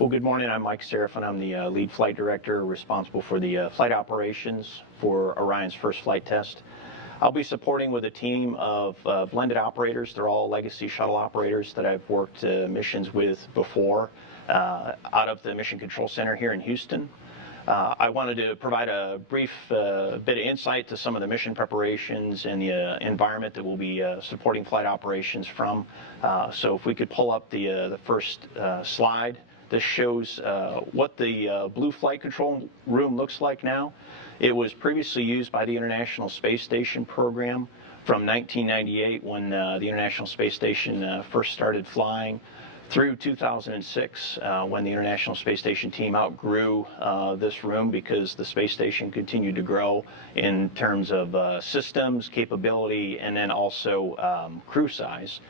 Well, good morning. I'm Mike Seraphin. I'm the lead flight director responsible for the flight operations for Orion's first flight test. I'll be supporting with a team of blended operators. They're all legacy shuttle operators that I've worked missions with before out of the Mission Control Center here in Houston. I wanted to provide a brief bit of insight to some of the mission preparations and the environment that we'll be supporting flight operations from. So if we could pull up the first slide. This shows what the blue flight control room looks like now. It was previously used by the International Space Station program from 1998 when the International Space Station first started flying through 2006 when the International Space Station team outgrew this room because the space station continued to grow in terms of systems, capability, and then also crew size.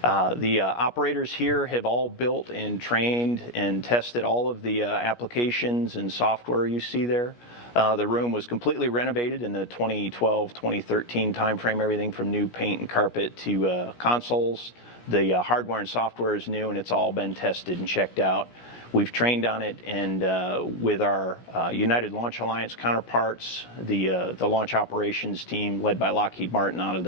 The operators here have all built and trained and tested all of the applications and software you see there. The room was completely renovated in the 2012-2013 timeframe, everything from new paint and carpet to consoles. The hardware and software is new and it's all been tested and checked out. We've trained on it, and with our United Launch Alliance counterparts, the launch operations team led by Lockheed Martin out of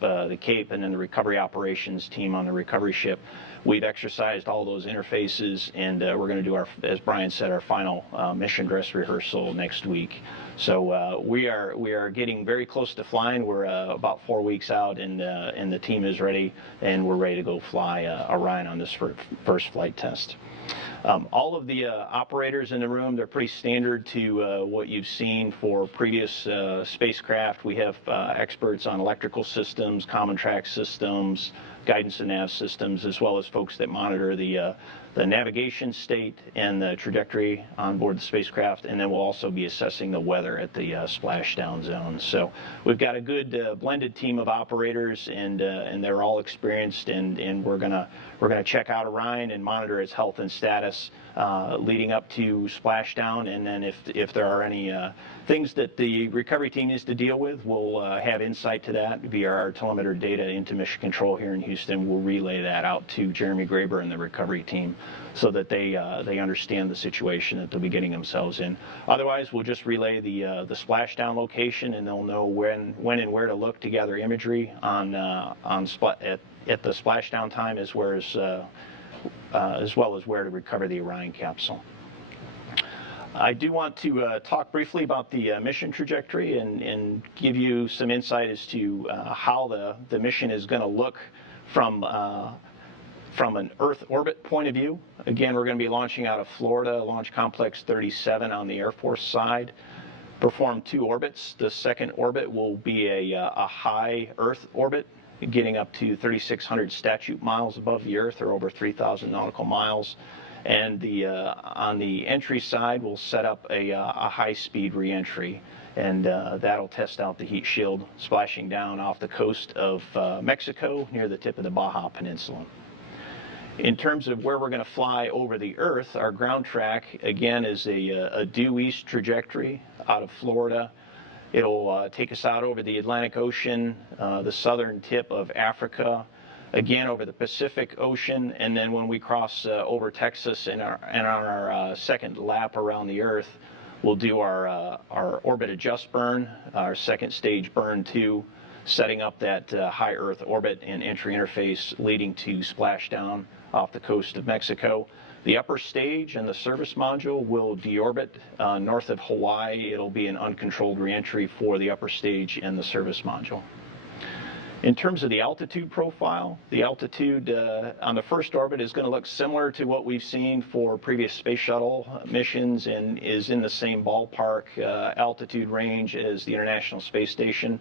the Cape, and then the recovery operations team on the recovery ship. We've exercised all those interfaces, and we're going to do our, as Brian said, our final mission dress rehearsal next week. So we are getting very close to flying. We're about 4 weeks out, and the team is ready, and we're ready to go fly Orion on this first flight test. All of the operators in the room, they're pretty standard to what you've seen for previous spacecraft. We have experts on electrical systems, common track systems, guidance and nav systems, as well as folks that monitor the navigation state and the trajectory on board the spacecraft, and then we'll also be assessing the weather at the splashdown zone. So we've got a good blended team of operators, and they're all experienced, and we're gonna check out Orion and monitor its health and status leading up to splashdown, and then if there are any things that the recovery team needs to deal with, we'll have insight to that via our telemeter data into Mission Control here in Houston. We'll relay that out to Jeremy Graber and the recovery team so that they understand the situation that they'll be getting themselves in. Otherwise, we'll just relay the splashdown location, and they'll know when and where to look to gather imagery at the splashdown time, as well as where to recover the Orion capsule. I do want to talk briefly about the mission trajectory and give you some insight as to how the mission is going to look from an Earth orbit point of view. Again, we're going to be launching out of Florida, Launch Complex 37 on the Air Force side. Perform 2 orbits. The second orbit will be a high Earth orbit, getting up to 3,600 statute miles above the Earth, or over 3,000 nautical miles. And on the entry side, we'll set up a high-speed reentry, and that'll test out the heat shield splashing down off the coast of Mexico near the tip of the Baja Peninsula. In terms of where we're going to fly over the Earth, our ground track, again, is a due east trajectory out of Florida. It'll take us out over the Atlantic Ocean, the southern tip of Africa, again over the Pacific Ocean, and then when we cross over Texas and on our second lap around the Earth, we'll do our orbit adjust burn, our second stage burn 2, setting up that high Earth orbit and entry interface leading to splashdown off the coast of Mexico. The upper stage and the service module will deorbit north of Hawaii. It'll be an uncontrolled reentry for the upper stage and the service module. In terms of the altitude profile, the altitude on the first orbit is going to look similar to what we've seen for previous space shuttle missions, and is in the same ballpark altitude range as the International Space Station.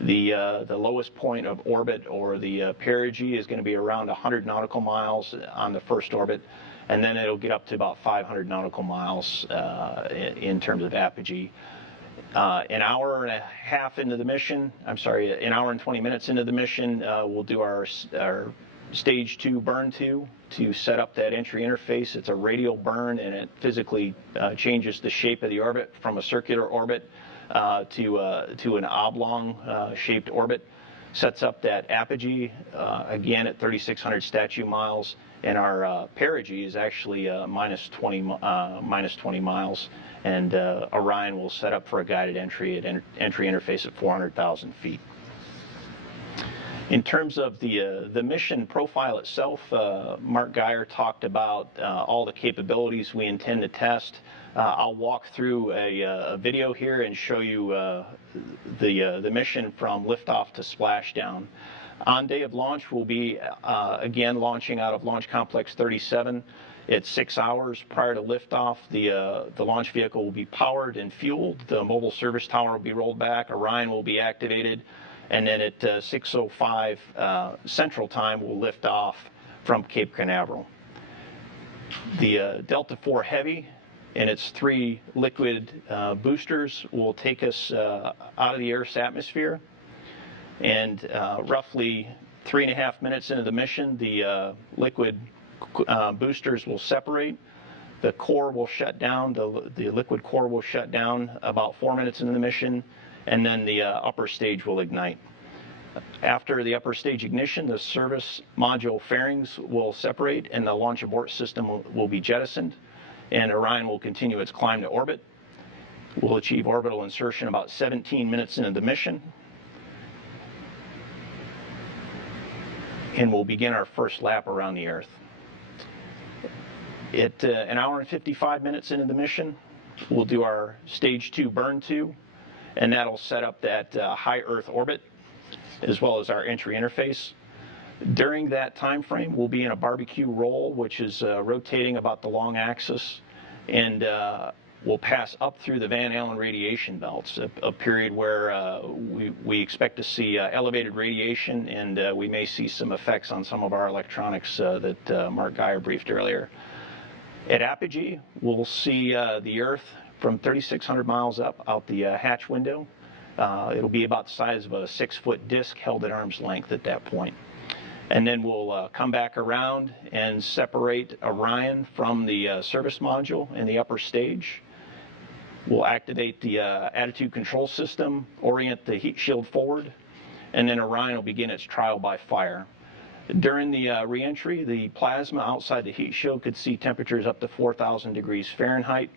The lowest point of orbit, or the perigee, is going to be around 100 nautical miles on the first orbit, and then it'll get up to about 500 nautical miles in terms of apogee. An hour and a half into the mission, an hour and 20 minutes into the mission, we'll do our stage 2 burn 2 to set up that entry interface. It's a radial burn, and it physically changes the shape of the orbit from a circular orbit to an oblong shaped orbit. sets up that apogee again at 3,600 statute miles, and our perigee is actually minus 20 miles, and Orion will set up for a guided entry at entry interface at 400,000 feet. In terms of the mission profile itself, Mark Geyer talked about all the capabilities we intend to test. I'll walk through a video here and show you the mission from liftoff to splashdown. On day of launch, we'll be again launching out of Launch Complex 37. At 6 hours prior to liftoff, the launch vehicle will be powered and fueled. The mobile service tower will be rolled back. Orion will be activated. And then at 6:05 Central Time, we'll lift off from Cape Canaveral. The Delta IV Heavy and its 3 liquid boosters will take us out of the Earth's atmosphere. And roughly 3.5 minutes into the mission, the liquid boosters will separate. The core will shut down. The liquid core will shut down about 4 minutes into the mission, and then the upper stage will ignite. After the upper stage ignition, the service module fairings will separate and the launch abort system will be jettisoned, and Orion will continue its climb to orbit. We'll achieve orbital insertion about 17 minutes into the mission, and we'll begin our first lap around the Earth. At 1 hour and 55 minutes into the mission, we'll do our stage 2 burn 2, and that'll set up that high Earth orbit as well as our entry interface. During that time frame, we'll be in a barbecue roll, which is rotating about the long axis, and we'll pass up through the Van Allen radiation belts, a period where we expect to see elevated radiation, and we may see some effects on some of our electronics that Mark Geyer briefed earlier. At apogee, we'll see the Earth from 3,600 miles up out the hatch window. It'll be about the size of a 6-foot disc held at arm's length at that point. And then we'll come back around and separate Orion from the service module in the upper stage. We'll activate the attitude control system, orient the heat shield forward, and then Orion will begin its trial by fire. During the re-entry, the plasma outside the heat shield could see temperatures up to 4,000 degrees Fahrenheit.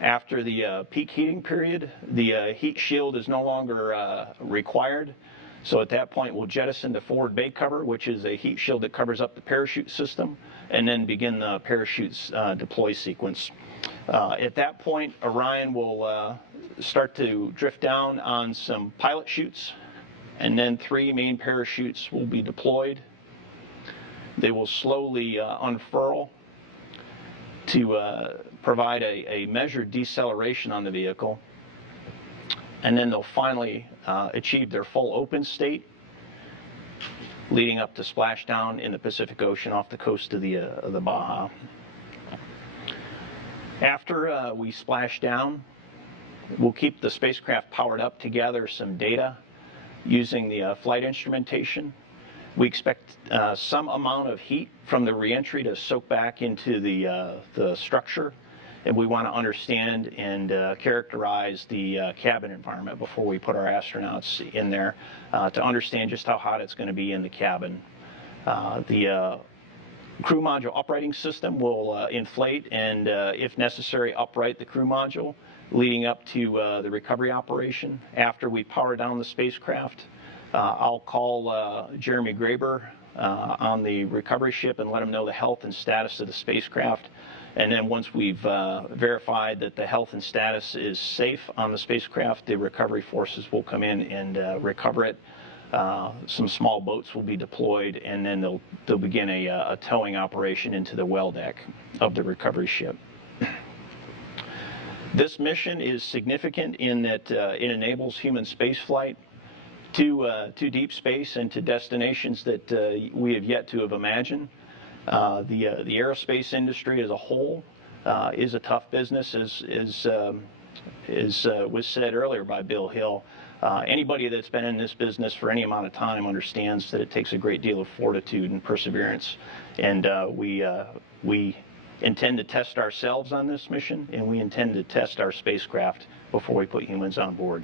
After the peak heating period, the heat shield is no longer required. So at that point, we'll jettison the forward bay cover, which is a heat shield that covers up the parachute system, and then begin the parachute's deploy sequence. At that point, Orion will start to drift down on some pilot chutes, and then 3 main parachutes will be deployed. They will slowly unfurl to provide a measured deceleration on the vehicle, and then they'll finally achieve their full open state, leading up to splashdown in the Pacific Ocean off the coast of the Baja. After we splash down, we'll keep the spacecraft powered up to gather some data using the flight instrumentation. We expect some amount of heat from the reentry to soak back into the structure, and we want to understand and characterize the cabin environment before we put our astronauts in there to understand just how hot it's going to be in the cabin. The crew module uprighting system will inflate and, if necessary, upright the crew module, leading up to the recovery operation. After we power down the spacecraft, I'll call Jeremy Graber on the recovery ship and let him know the health and status of the spacecraft. And then once we've verified that the health and status is safe on the spacecraft, the recovery forces will come in and recover it. Some small boats will be deployed, and then they'll begin a towing operation into the well deck of the recovery ship. This mission is significant in that it enables human spaceflight to deep space and to destinations that we have yet to have imagined. The aerospace industry as a whole is a tough business, as was said earlier by Bill Hill. Anybody that's been in this business for any amount of time understands that it takes a great deal of fortitude and perseverance. And we intend to test ourselves on this mission, and we intend to test our spacecraft before we put humans on board.